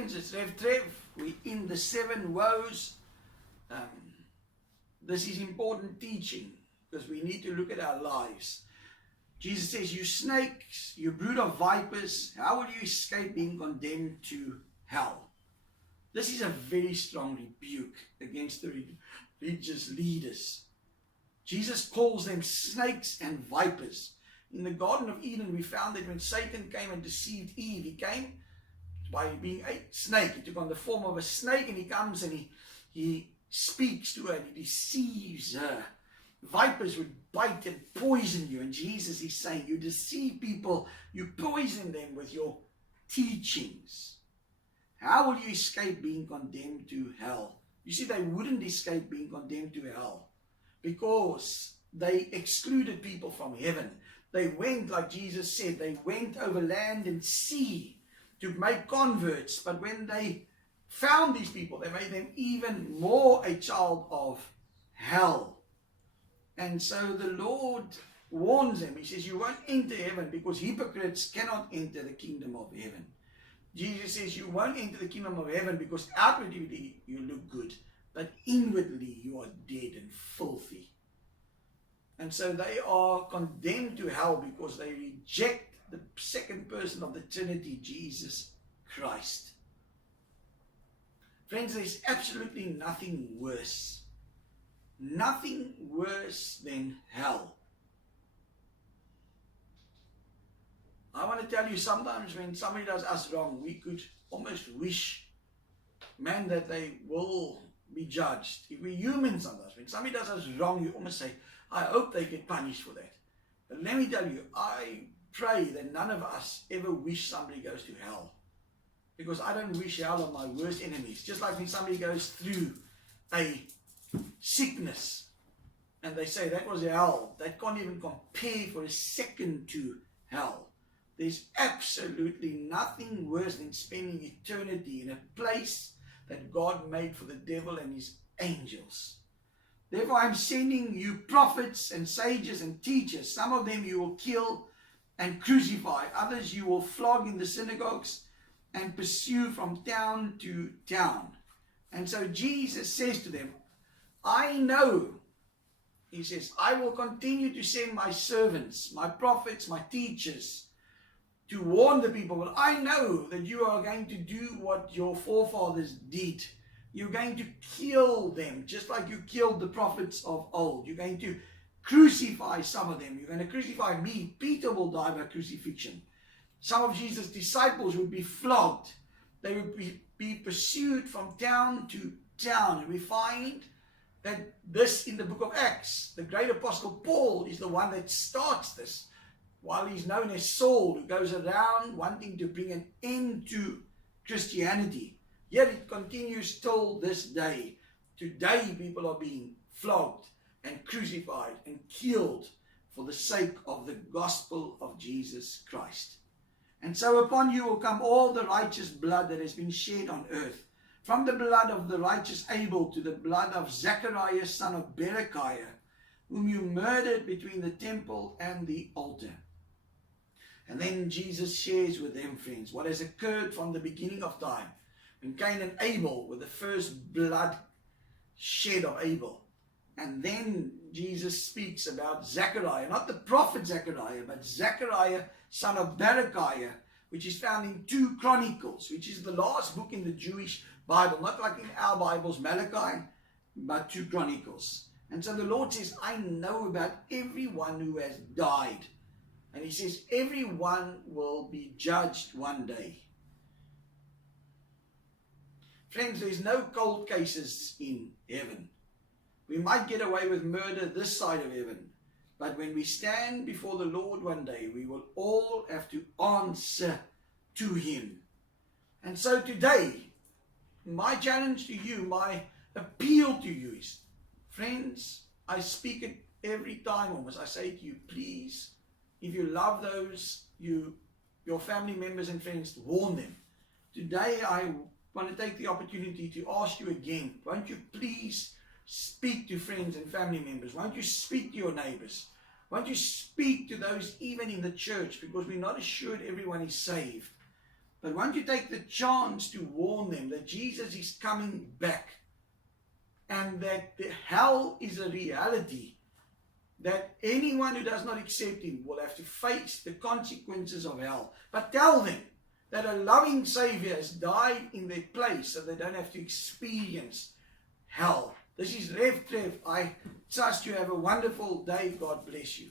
friends, it's Rev Trev. We're in the 7 woes. This is important teaching because we need to look at our lives. Jesus says, you snakes, you brood of vipers, how will you escape being condemned to hell? This is a very strong rebuke against the religious leaders. Jesus calls them snakes and vipers. In the Garden of Eden, we found that when Satan came and deceived Eve, he came by being a snake. He took on the form of a snake, and he comes and he speaks to her and he deceives her. Vipers would bite and poison you, and Jesus is saying, you deceive people, you poison them with your teachings. How will you escape being condemned to hell? You see, they wouldn't escape being condemned to hell because they excluded people from heaven. They went, like Jesus said, they went over land and sea to make converts. But when they found these people, they made them even more a child of hell. And so the Lord warns them. He says, you won't enter heaven because hypocrites cannot enter the kingdom of heaven. Jesus says, you won't enter the kingdom of heaven because outwardly you look good, but inwardly you are dead and filthy. And so they are condemned to hell because they reject the second person of the Trinity, Jesus Christ. Friends, there's absolutely nothing worse than hell. I want to tell you, sometimes when somebody does us wrong, we could almost wish, man, that they will be judged. If we're human sometimes, when somebody does us wrong, you almost say, I hope they get punished for that. But let me tell you, I pray that none of us ever wish somebody goes to hell. Because I don't wish hell on my worst enemies. Just like when somebody goes through a sickness and they say that was hell, that can't even compare for a second to hell. There's absolutely nothing worse than spending eternity in a place that God made for the devil and his angels. Therefore I'm sending you prophets and sages and teachers. Some of them you will kill and crucify. Others you will flog in the synagogues and pursue from town to town. And so Jesus says to them, I know, he says, I will continue to send my servants, my prophets, my teachers, to warn the people. But I know that you are going to do what your forefathers did. You're going to kill them, just like you killed the prophets of old. You're going to crucify some of them. You're going to crucify me. Peter will die by crucifixion. Some of Jesus' disciples would be flogged. They would be pursued from town to town. And we find that this in the book of Acts, the great apostle Paul is the one that starts this, while he's known as Saul, who goes around wanting to bring an end to Christianity. Yet it continues till this day. Today people are being flogged and crucified and killed for the sake of the gospel of Jesus Christ. And so upon you will come all the righteous blood that has been shed on earth, from the blood of the righteous Abel to the blood of Zechariah son of Berechiah, whom you murdered between the temple and the altar. And then Jesus shares with them, friends, what has occurred from the beginning of time, when Cain and Abel were the first blood shed of Abel. And then Jesus speaks about Zechariah, not the prophet Zechariah, but Zechariah, son of Berechiah, which is found in 2 Chronicles, which is the last book in the Jewish Bible, not like in our Bibles, Malachi, but 2 Chronicles. And so the Lord says, I know about everyone who has died. And he says, everyone will be judged one day. Friends, there's no cold cases in heaven. We might get away with murder this side of heaven, but when we stand before the Lord one day, we will all have to answer to him. And so today, my challenge to you, my appeal to you is, friends, I speak it every time almost. I say to you, please, if you love those, your family members and friends, warn them. Today, I want to take the opportunity to ask you again, won't you please speak to friends and family members? Won't you speak to your neighbors? Won't you speak to those even in the church? Because we're not assured everyone is saved. But won't you take the chance to warn them that Jesus is coming back and that the hell is a reality, that anyone who does not accept him will have to face the consequences of hell. But tell them that a loving Savior has died in their place so they don't have to experience hell. This is Rev Trev. I trust you have a wonderful day. God bless you.